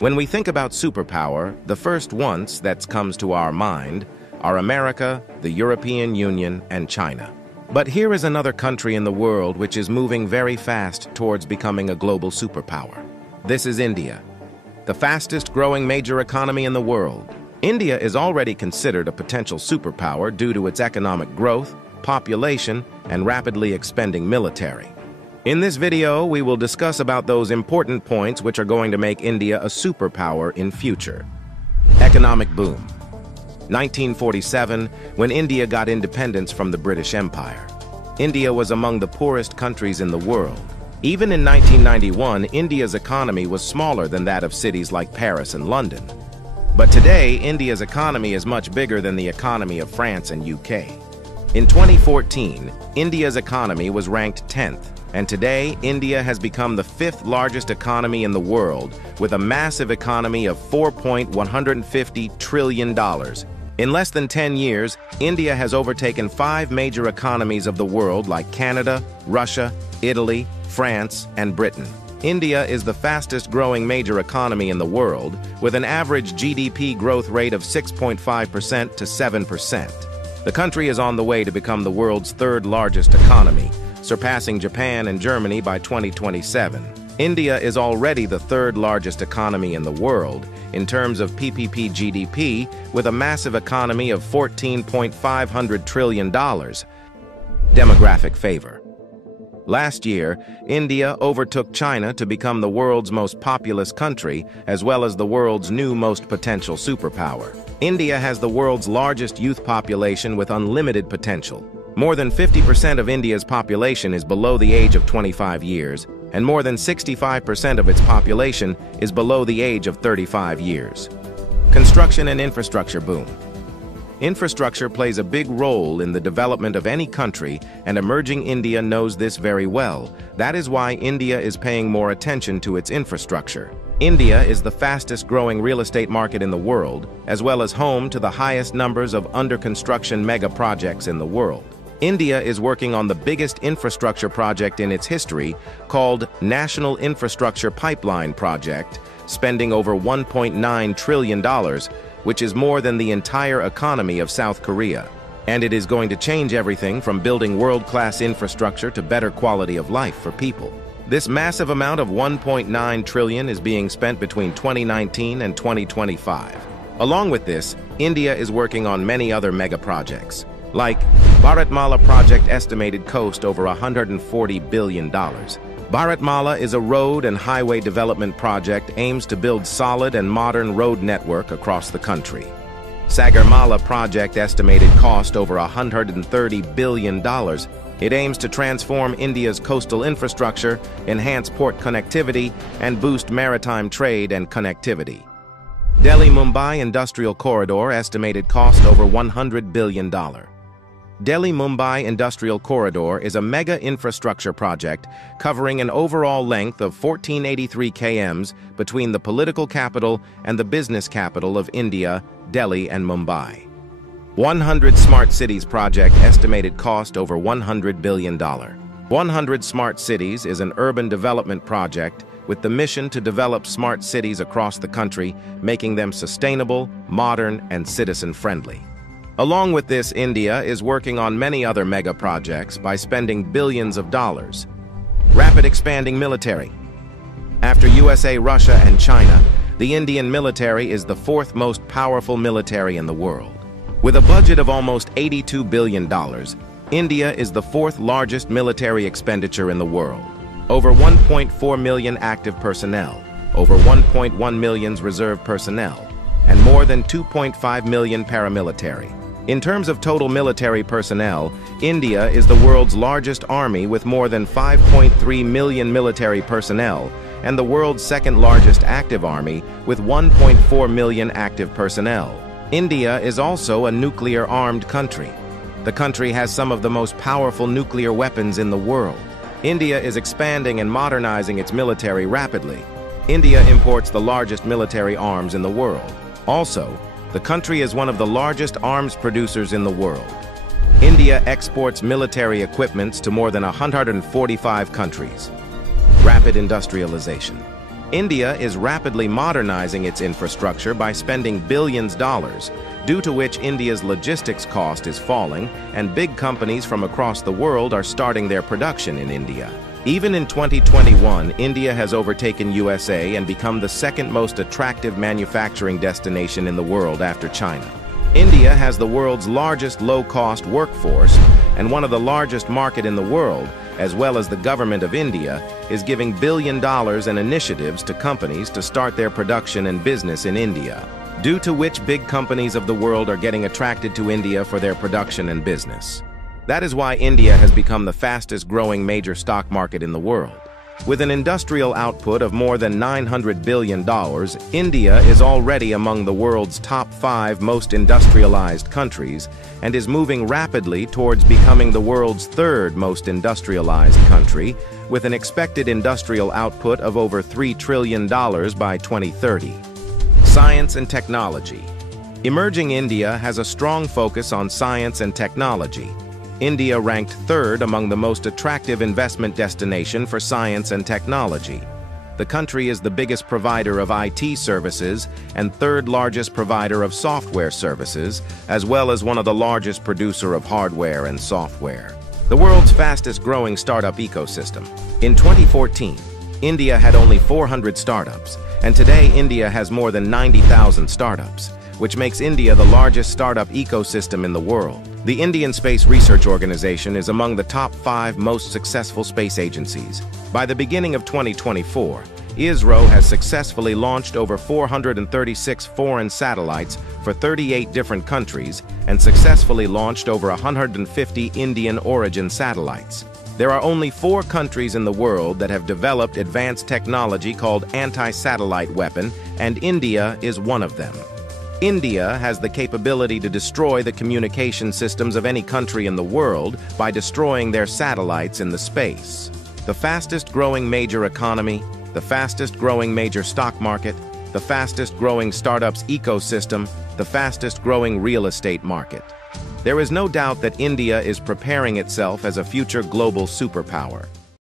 When we think about superpower, the first ones that comes to our mind are America, the European Union, and China. But here is another country in the world which is moving very fast towards becoming a global superpower. This is India, the fastest growing major economy in the world. India is already considered a potential superpower due to its economic growth, population, and rapidly expanding military. In this video, we will discuss about those important points which are going to make India a superpower in future. Economic boom. 1947, when India got independence from the British Empire. India was among the poorest countries in the world. Even in 1991, India's economy was smaller than that of cities like Paris and London. But today, India's economy is much bigger than the economy of France and UK. In 2014, India's economy was ranked 10th. And today, India has become the 5th largest economy in the world, with a massive economy of $4.150 trillion. In less than 10 years, India has overtaken 5 major economies of the world like Canada, Russia, Italy, France, and Britain. India is the fastest growing major economy in the world, with an average GDP growth rate of 6.5% to 7%. The country is on the way to become the world's 3rd largest economy, surpassing Japan and Germany by 2027. India is already the 3rd largest economy in the world in terms of PPP GDP, with a massive economy of $14.5 trillion. Demographic favor. Last year, India overtook China to become the world's most populous country, as well as the world's new most potential superpower. India has the world's largest youth population with unlimited potential. More than 50% of India's population is below the age of 25 years, and more than 65% of its population is below the age of 35 years. Construction and infrastructure boom. Infrastructure plays a big role in the development of any country, and emerging India knows this very well. That is why India is paying more attention to its infrastructure. India is the fastest growing real estate market in the world, as well as home to the highest numbers of under-construction mega projects in the world. India is working on the biggest infrastructure project in its history, called National Infrastructure Pipeline Project, spending over $1.9 trillion, which is more than the entire economy of South Korea. And it is going to change everything from building world-class infrastructure to better quality of life for people. This massive amount of $1.9 trillion is being spent between 2019 and 2025. Along with this, India is working on many other mega projects, like Bharatmala project estimated cost over $140 billion. Bharatmala is a road and highway development project aims to build solid and modern road network across the country. Sagarmala project estimated cost over $130 billion. It aims to transform India's coastal infrastructure, enhance port connectivity, and boost maritime trade and connectivity. Delhi-Mumbai Industrial Corridor estimated cost over $100 billion. Delhi-Mumbai Industrial Corridor is a mega infrastructure project covering an overall length of 1483 km between the political capital and the business capital of India, Delhi and Mumbai. 100 Smart Cities project estimated cost over $100 billion. 100 Smart Cities is an urban development project with the mission to develop smart cities across the country, making them sustainable, modern, and citizen-friendly. Along with this, India is working on many other mega projects by spending billions of dollars. Rapid expanding military. After USA, Russia, and China, the Indian military is the 4th most powerful military in the world. With a budget of almost $82 billion, India is the 4th largest military expenditure in the world. Over 1.4 million active personnel, over 1.1 million reserve personnel, and more than 2.5 million paramilitary. In terms of total military personnel, India is the world's largest army with more than 5.3 million military personnel, and the world's 2nd largest active army with 1.4 million active personnel. India is also a nuclear-armed country. The country has some of the most powerful nuclear weapons in the world. India is expanding and modernizing its military rapidly. India imports the largest military arms in the world. Also, the country is one of the largest arms producers in the world. India exports military equipments to more than 145 countries. Rapid industrialization. India is rapidly modernizing its infrastructure by spending billions of dollars, due to which India's logistics cost is falling and big companies from across the world are starting their production in India. Even in 2021, India has overtaken USA and become the second most attractive manufacturing destination in the world after China. India has the world's largest low-cost workforce and one of the largest market in the world, as well as the government of India is giving billions of dollars in initiatives to companies to start their production and business in India, due to which big companies of the world are getting attracted to India for their production and business. That is why India has become the fastest growing major stock market in the world. With an industrial output of more than $900 billion, India is already among the world's top 5 most industrialized countries and is moving rapidly towards becoming the world's 3rd most industrialized country, with an expected industrial output of over $3 trillion by 2030. Science and technology. Emerging India has a strong focus on science and technology. India ranked 3rd among the most attractive investment destination for science and technology. The country is the biggest provider of IT services and 3rd largest provider of software services, as well as one of the largest producer of hardware and software. The world's fastest growing startup ecosystem. In 2014, India had only 400 startups, and today India has more than 90,000 startups, which makes India the largest startup ecosystem in the world. The Indian Space Research Organization is among the top 5 most successful space agencies. By the beginning of 2024, ISRO has successfully launched over 436 foreign satellites for 38 different countries and successfully launched over 150 Indian origin satellites. There are only 4 countries in the world that have developed advanced technology called anti-satellite weapon, and India is one of them. India has the capability to destroy the communication systems of any country in the world by destroying their satellites in the space. The fastest growing major economy, the fastest growing major stock market, the fastest growing startups ecosystem, the fastest growing real estate market. There is no doubt that India is preparing itself as a future global superpower.